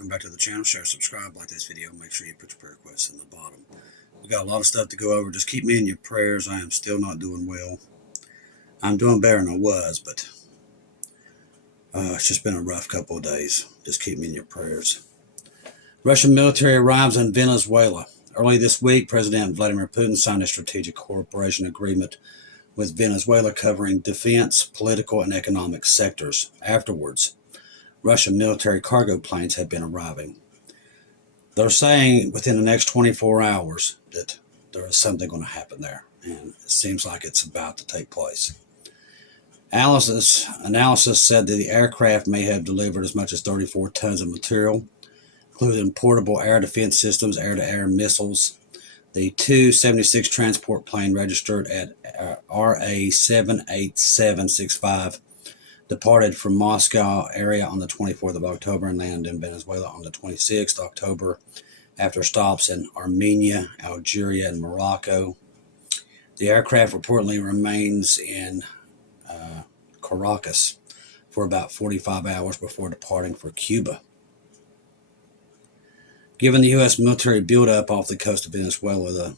welcome back to the channel. Share, subscribe, like this video. Make sure you put your prayer requests in the bottom. We got a lot of stuff to go over. Just keep me in your prayers. I am still not doing well. I'm doing better than I was, but it's just been a rough couple of days. Just keep me in your prayers. Russian military arrives in Venezuela. Early this week, President Vladimir Putin signed a strategic cooperation agreement with Venezuela covering defense, political, and economic sectors. Afterwards, Russian military cargo planes have been arriving. They're saying within the next 24 hours that there is something going to happen there, and it seems like it's about to take place. Analysis said that the aircraft may have delivered as much as 34 tons of material, including portable air defense systems, air-to-air missiles. The Tu-76 transport plane registered at RA 78765 departed from Moscow area on the 24th of October and landed in Venezuela on the 26th of October after stops in Armenia, Algeria, and Morocco. The aircraft reportedly remains in Caracas for about 45 hours before departing for Cuba. Given the U.S. military buildup off the coast of Venezuela, the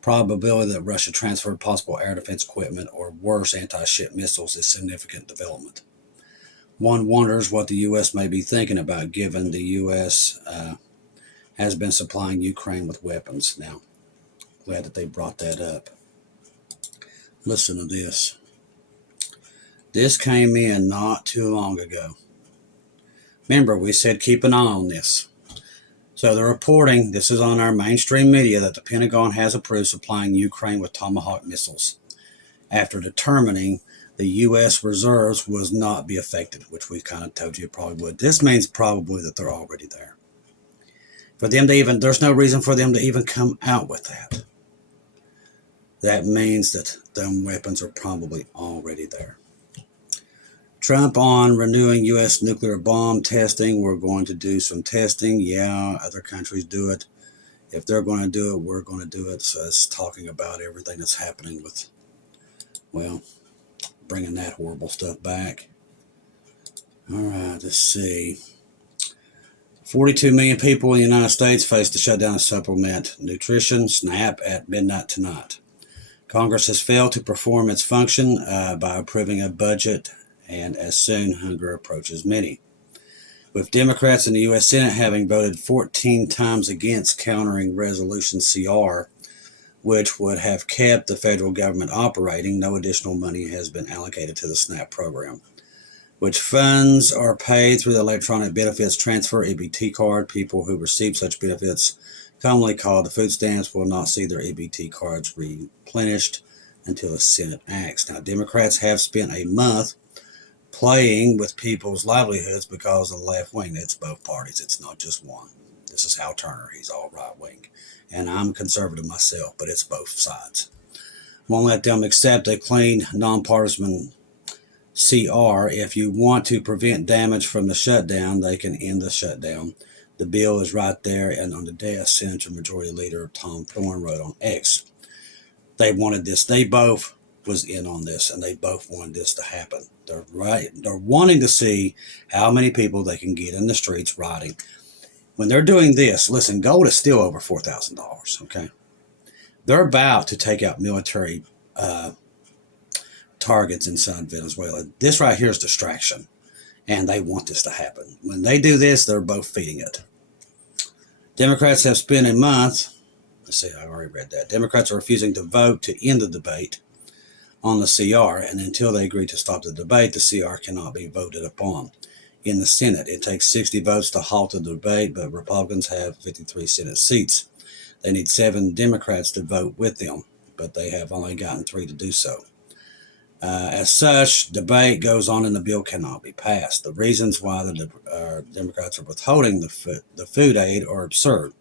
probability that Russia transferred possible air defense equipment or worse, anti-ship missiles is significant development. One wonders what the U.S. may be thinking about, given the U.S. Has been supplying Ukraine with weapons. Now, glad that they brought that up. Listen to this. This came in not too long ago. Remember, we said keep an eye on this. So they're reporting, this is on our mainstream media, that the Pentagon has approved supplying Ukraine with Tomahawk missiles after determining the U.S. reserves will not be affected, which we kind of told you it probably would. This means probably that they're already there. For them to even, there's no reason for them to even come out with that. That means that them weapons are probably already there. Trump on renewing U.S. nuclear bomb testing. We're going to do some testing. Yeah, other countries do it. If they're going to do it, we're going to do it. So it's talking about everything that's happening with, well, bringing that horrible stuff back. All right, let's see. 42 million people in the United States face the shutdown of supplement nutrition SNAP at midnight tonight. Congress has failed to perform its function by approving a budget, and as soon hunger approaches many. With Democrats in the U.S. Senate having voted 14 times against countering Resolution CR, which would have kept the federal government operating, no additional money has been allocated to the SNAP program, which funds are paid through the electronic benefits transfer EBT card. People who receive such benefits, commonly called the food stamps, will not see their EBT cards replenished until the Senate acts. Now, Democrats have spent a month playing with people's livelihoods because of the left wing. It's both parties. It's not just one. This is Hal Turner. He's all right wing. And I'm conservative myself, but it's both sides. Won't let them accept a clean, nonpartisan CR. If you want to prevent damage from the shutdown, they can end the shutdown. The bill is right there and on the desk. Senator Majority Leader Tom Thorne wrote on X. They wanted this. They both was in on this, and they both wanted this to happen. They're wanting to see how many people they can get in the streets rioting. When they're doing this, listen, gold is still over $4,000, okay? They're about to take out military targets inside Venezuela. This right here is distraction, and they want this to happen. When they do this, they're both feeding it. Democrats have spent a month, let's see, I already read that. Democrats are refusing to vote to end the debate on the CR, and until they agree to stop the debate, the CR cannot be voted upon. In the Senate, it takes 60 votes to halt the debate, but Republicans have 53 Senate seats. They need 7 Democrats to vote with them, but they have only gotten 3 to do so. As such, debate goes on and the bill cannot be passed. The reasons why the Democrats are withholding the food aid are absurd.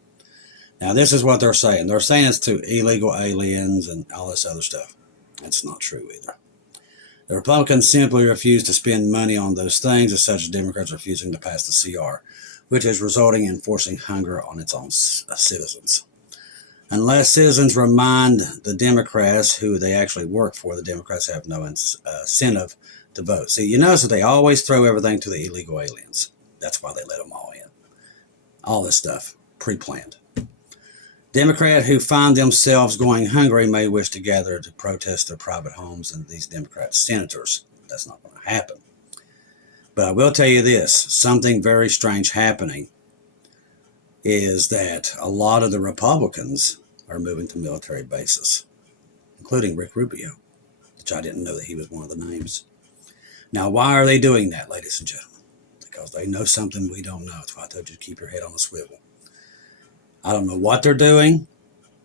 Now, this is what they're saying. They're saying it's to illegal aliens and all this other stuff. That's not true either. The Republicans simply refuse to spend money on those things, as such as Democrats refusing to pass the CR, which is resulting in forcing hunger on its own citizens. Unless citizens remind the Democrats who they actually work for, the Democrats have no incentive to vote. See, you notice that they always throw everything to the illegal aliens. That's why they let them all in. All this stuff, pre-planned. Democrats who find themselves going hungry may wish to gather to protest their private homes and these Democrat senators. That's not going to happen. But I will tell you this, something very strange happening is that a lot of the Republicans are moving to military bases, including Rick Rubio, which I didn't know that he was one of the names. Now, why are they doing that, ladies and gentlemen? Because they know something we don't know. That's why I told you to keep your head on a swivel. I don't know what they're doing.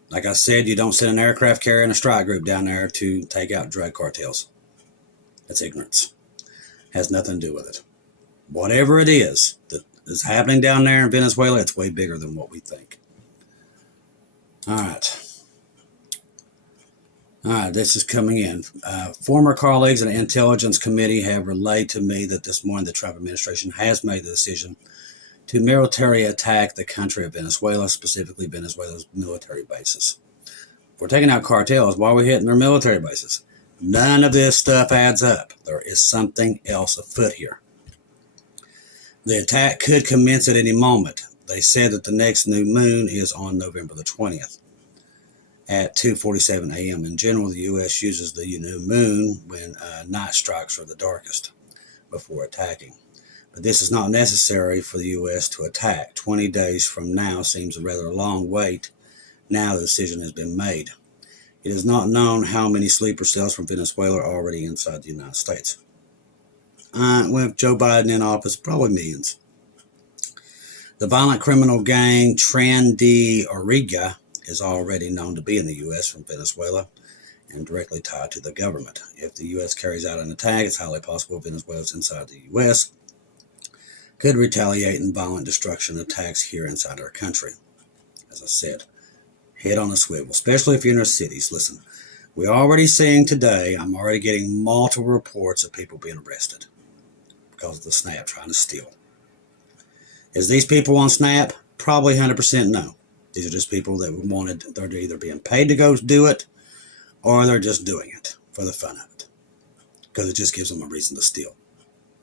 Like I said, you don't send an aircraft carrier and a strike group down there to take out drug cartels. That's ignorance. Has nothing to do with it. Whatever it is that is happening down there in Venezuela, it's way bigger than what we think. All right. This is coming in. Former colleagues in the Intelligence Committee have relayed to me that this morning the Trump administration has made the decision to military attack the country of Venezuela, specifically Venezuela's military bases. If we're taking out cartels, why are we hitting their military bases? None of this stuff adds up. There is something else afoot here. The attack could commence at any moment. They said that the next new moon is on November the 20th at 2:47 a.m. In general, the U.S. uses the new moon when night strikes are the darkest before attacking. But this is not necessary for the U.S. to attack. 20 days from now seems a rather long wait. Now the decision has been made. It is not known how many sleeper cells from Venezuela are already inside the United States. With Joe Biden in office, probably millions. The violent criminal gang Origa is already known to be in the U.S. from Venezuela and directly tied to the government. If the U.S. carries out an attack, it's highly possible Venezuela's inside the U.S. could retaliate in violent destruction attacks here inside our country. As I said, head on a swivel, especially if you're in our cities. Listen, we're already seeing today, I'm already getting multiple reports of people being arrested because of the SNAP trying to steal. Is these people on SNAP? Probably 100% no. These are just people that wanted, they're either being paid to go do it or they're just doing it for the fun of it because it just gives them a reason to steal.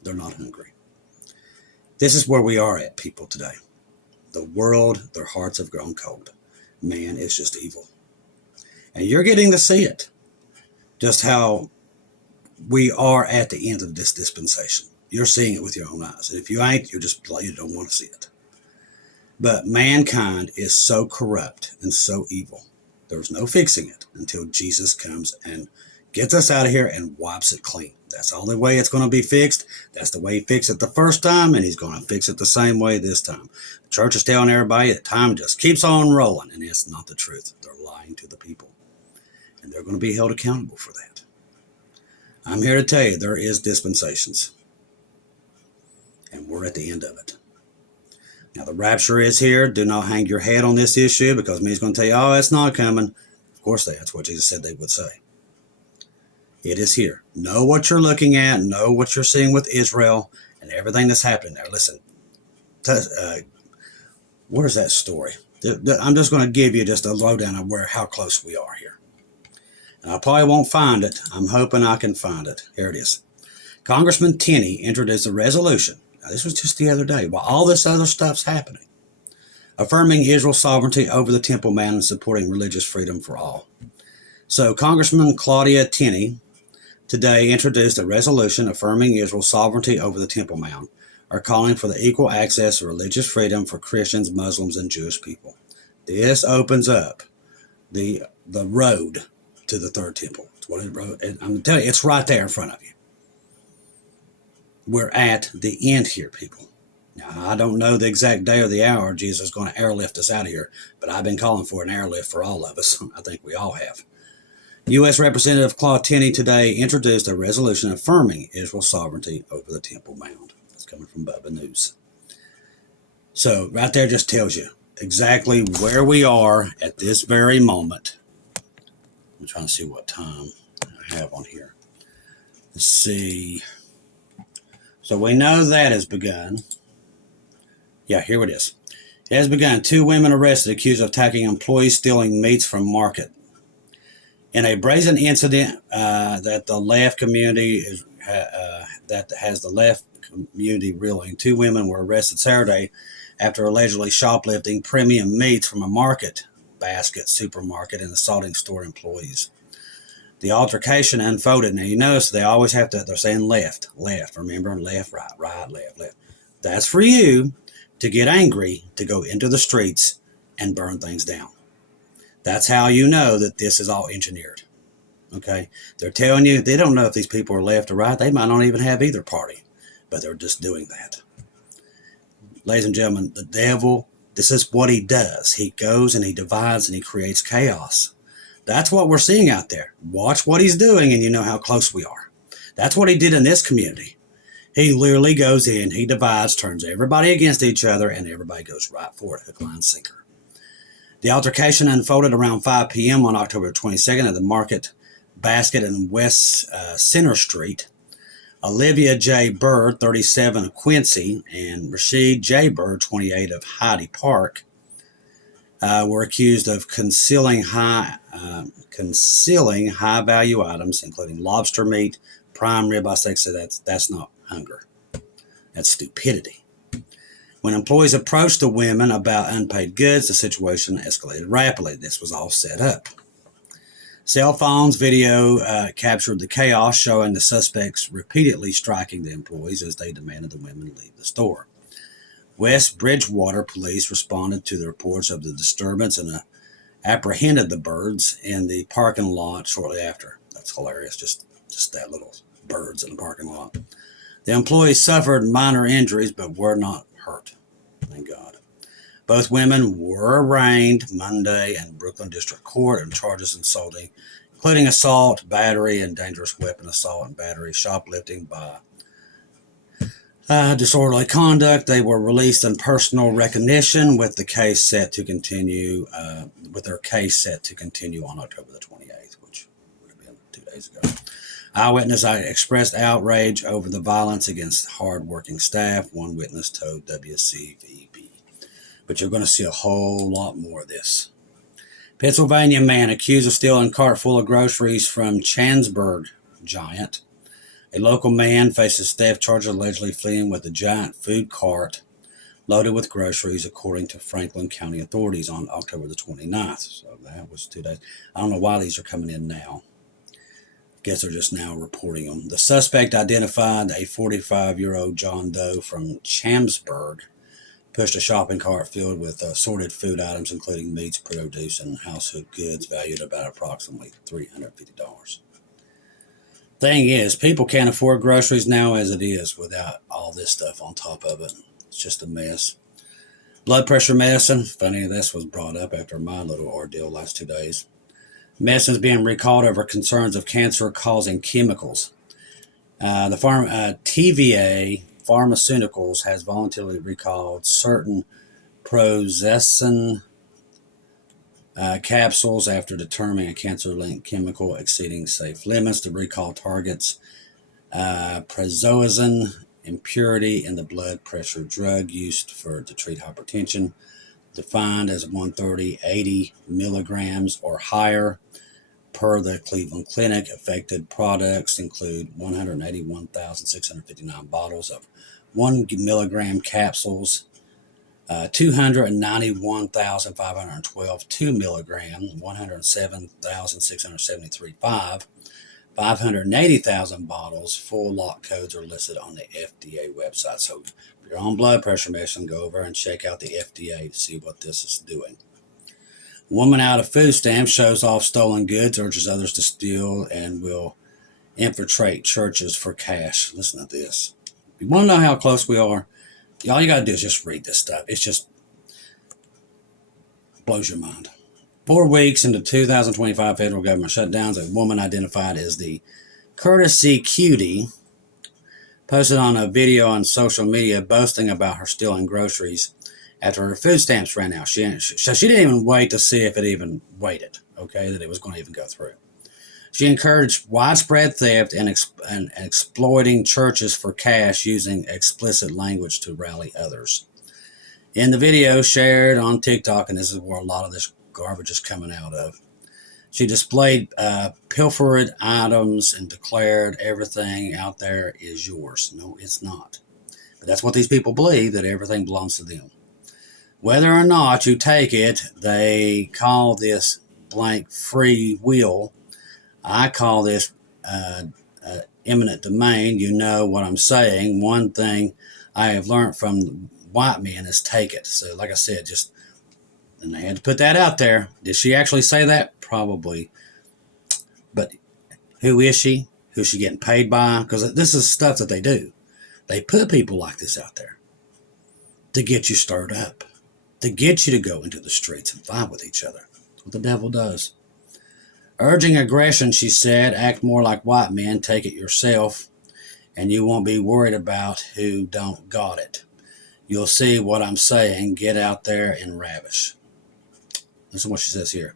They're not hungry. This is where we are at, people, today. The world, their hearts have grown cold. Man is just evil. And you're getting to see it. Just how we are at the end of this dispensation. You're seeing it with your own eyes. And if you ain't, you don't want to see it. But mankind is so corrupt and so evil. There's no fixing it until Jesus comes and gets us out of here and wipes it clean. That's the only way it's going to be fixed. That's the way he fixed it the first time, and he's going to fix it the same way this time. The church is telling everybody that time just keeps on rolling, and it's not the truth. They're lying to the people, and they're going to be held accountable for that. I'm here to tell you there is dispensations, and we're at the end of it. Now, the rapture is here. Do not hang your head on this issue because me's going to tell you, oh, it's not coming. Of course, that's what Jesus said they would say. It is here. Know what you're looking at. Know what you're seeing with Israel and everything that's happening there. Listen, where's that story? I'm just going to give you just a lowdown of how close we are here. And I probably won't find it. I'm hoping I can find it. Here it is. Congressman Tenney introduced a resolution. Now, this was just the other day while all this other stuff's happening, affirming Israel's sovereignty over the Temple Mount and supporting religious freedom for all. So Congressman Claudia Tenney today introduced a resolution affirming Israel's sovereignty over the Temple Mount, are calling for the equal access to religious freedom for Christians, Muslims, and Jewish people. This opens up the road to the third temple. It's what it wrote. And I'm telling you, it's right there in front of you. We're at the end here, people. Now, I don't know the exact day or the hour Jesus is going to airlift us out of here, but I've been calling for an airlift for all of us. I think we all have. U.S. Representative Claude Tenney today introduced a resolution affirming Israel's sovereignty over the Temple Mount. That's coming from Bubba News. So right there just tells you exactly where we are at this very moment. I'm trying to see what time I have on here. Let's see. So we know that has begun. Yeah, here it is. It has begun. 2 women arrested accused of attacking employees stealing meats from market. In a brazen incident that the left community has the left community reeling, 2 women were arrested Saturday after allegedly shoplifting premium meats from a market basket supermarket and assaulting store employees. The altercation unfolded. Now, you notice they always have to, they're saying left, left, remember, left, right, right, left, left. That's for you to get angry, to go into the streets and burn things down. That's how you know that this is all engineered. Okay? They're telling you, they don't know if these people are left or right. They might not even have either party, but they're just doing that. Ladies and gentlemen, the devil, this is what he does. He goes and he divides and he creates chaos. That's what we're seeing out there. Watch what he's doing and you know how close we are. That's what he did in this community. He literally goes in, he divides, turns everybody against each other, and everybody goes right for it, hook, line, sinker. The altercation unfolded around 5 p.m. on October 22nd at the Market Basket in West Center Street. Olivia J. Bird, 37 of Quincy, and Rashid J. Bird, 28 of Heidi Park, were accused of concealing high-value items, including lobster meat, prime rib. I say that's not hunger. That's stupidity. When employees approached the women about unpaid goods, the situation escalated rapidly. This was all set up. Cell phones video captured the chaos, showing the suspects repeatedly striking the employees as they demanded the women leave the store. West Bridgewater police responded to the reports of the disturbance and apprehended the Birds in the parking lot shortly after. That's hilarious, just that little birds in the parking lot. The employees suffered minor injuries but were not hurt. Thank God. Both women were arraigned Monday in Brooklyn District Court on charges insulting, including assault, battery, and dangerous weapon assault and battery, shoplifting by disorderly conduct. They were released in personal recognition with the case set to continue, on October the 28th, which would have been 2 days ago. Eyewitness expressed outrage over the violence against hard-working staff. One witness told WCVB. But you're going to see a whole lot more of this. Pennsylvania man accused of stealing cart full of groceries from Channesburg giant. A local man faces theft charges, allegedly fleeing with a giant food cart loaded with groceries, according to Franklin County authorities on October the 29th. So that was 2 days. I don't know why these are coming in now. Guess they're just now reporting them. The suspect, identified a 45-year-old John Doe from Chamsburg, pushed a shopping cart filled with assorted food items, including meats, produce, and household goods valued at about approximately $350. Thing is, people can't afford groceries now as it is without all this stuff on top of it. It's just a mess. Blood pressure medicine. Funny, this was brought up after my little ordeal last 2 days. Medicine is being recalled over concerns of cancer-causing chemicals. TVA Pharmaceuticals has voluntarily recalled certain Brazen capsules after determining a cancer-linked chemical exceeding safe limits. The recall targets prazosin impurity in the blood pressure drug used to treat hypertension, defined as 130/80 milligrams or higher. Per the Cleveland Clinic, affected products include 181,659 bottles of 1 milligram capsules, 291,512 2 milligram, 107,673 580,000 bottles. Full lot codes are listed on the FDA website. So if you're on blood pressure medicine, go over and check out the FDA to see what this is doing. Woman out of food stamps shows off stolen goods, urges others to steal, and will infiltrate churches for cash. Listen to this. If you want to know how close we are, all you got to do is just read this stuff. It just blows your mind. 4 weeks into 2025 federal government shutdowns, a woman identified as the Courtesy Cutie posted on a video on social media boasting about her stealing groceries after her food stamps ran out. She didn't even wait to see if it even waited, okay, that it was going to even go through. She encouraged widespread theft and exploiting churches for cash using explicit language to rally others. In the video shared on TikTok, and this is where a lot of this garbage is coming out of, she displayed pilfered items and declared everything out there is yours. No, it's not. But that's what these people believe, that everything belongs to them. Whether or not you take it, they call this blank free will. I call this eminent domain. You know what I'm saying. One thing I have learned from white men is take it. So like I said, and they had to put that out there. Did she actually say that? Probably. But who is she? Who's she getting paid by? Because this is stuff that they do. They put people like this out there to get you stirred up, to get you to go into the streets and fight with each other. That's what the devil does. Urging aggression, she said, act more like white men, take it yourself, and you won't be worried about who don't got it. You'll see what I'm saying. Get out there and ravish. This is what she says here.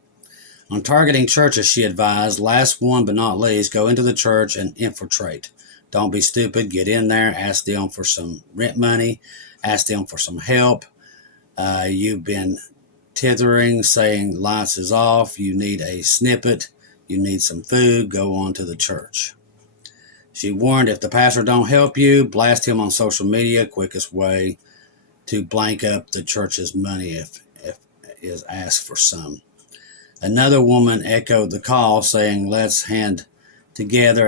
On targeting churches, she advised, last one but not least, go into the church and infiltrate. Don't be stupid. Get in there. Ask them for some rent money. Ask them for some help. You've been tithering, saying lights is off. You need a snippet. You need some food. Go on to the church. She warned, if the pastor don't help you, blast him on social media. Quickest way to blank up the church's money if is asked for some. Another woman echoed the call, saying, let's band together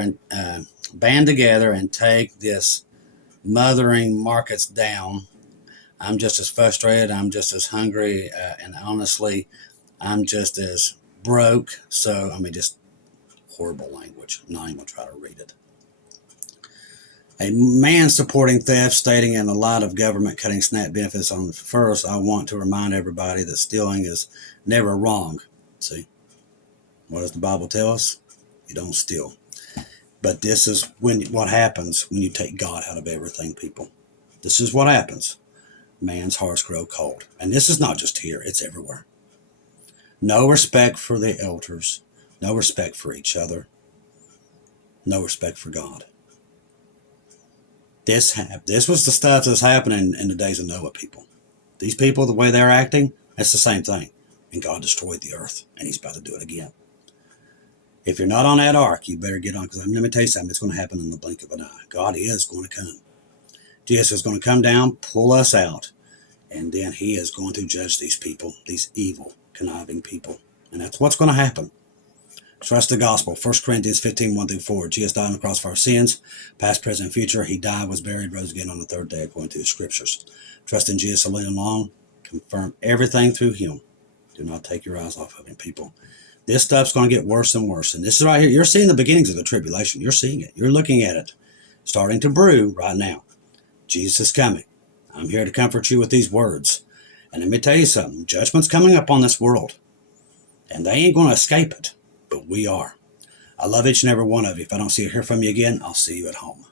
and take this mothering markets down. I'm just as frustrated. I'm just as hungry. And honestly, I'm just as broke. So, just horrible language. I'm not even going to try to read it. A man supporting theft, stating in a lot of government cutting SNAP benefits on first, I want to remind everybody that stealing is never wrong. See, what does the Bible tell us? You don't steal. But this is what happens when you take God out of everything, people. This is what happens. Man's hearts grow cold. And this is not just here, it's everywhere. No respect for the elders. No respect for each other. No respect for God. This was the stuff that's happening in the days of Noah, people. These people, the way they're acting, that's the same thing. And God destroyed the earth, and he's about to do it again. If you're not on that ark, you better get on, because let me tell you something, it's going to happen in the blink of an eye. God is going to come. Jesus is going to come down, pull us out, and then he is going to judge these people, these evil, conniving people. And that's what's going to happen. Trust the gospel. 1 Corinthians 15, 1-4. Jesus died on the cross for our sins, past, present, and future. He died, was buried, rose again on the third day, according to the scriptures. Trust in Jesus alone long. Confirm everything through him. Do not take your eyes off of him, people. This stuff's going to get worse and worse. And this is right here. You're seeing the beginnings of the tribulation. You're seeing it. You're looking at it. Starting to brew right now. Jesus is coming. I'm here to comfort you with these words. And let me tell you something. Judgment's coming up on this world. And they ain't going to escape it. But we are. I love each and every one of you. If I don't see or hear from you again, I'll see you at home.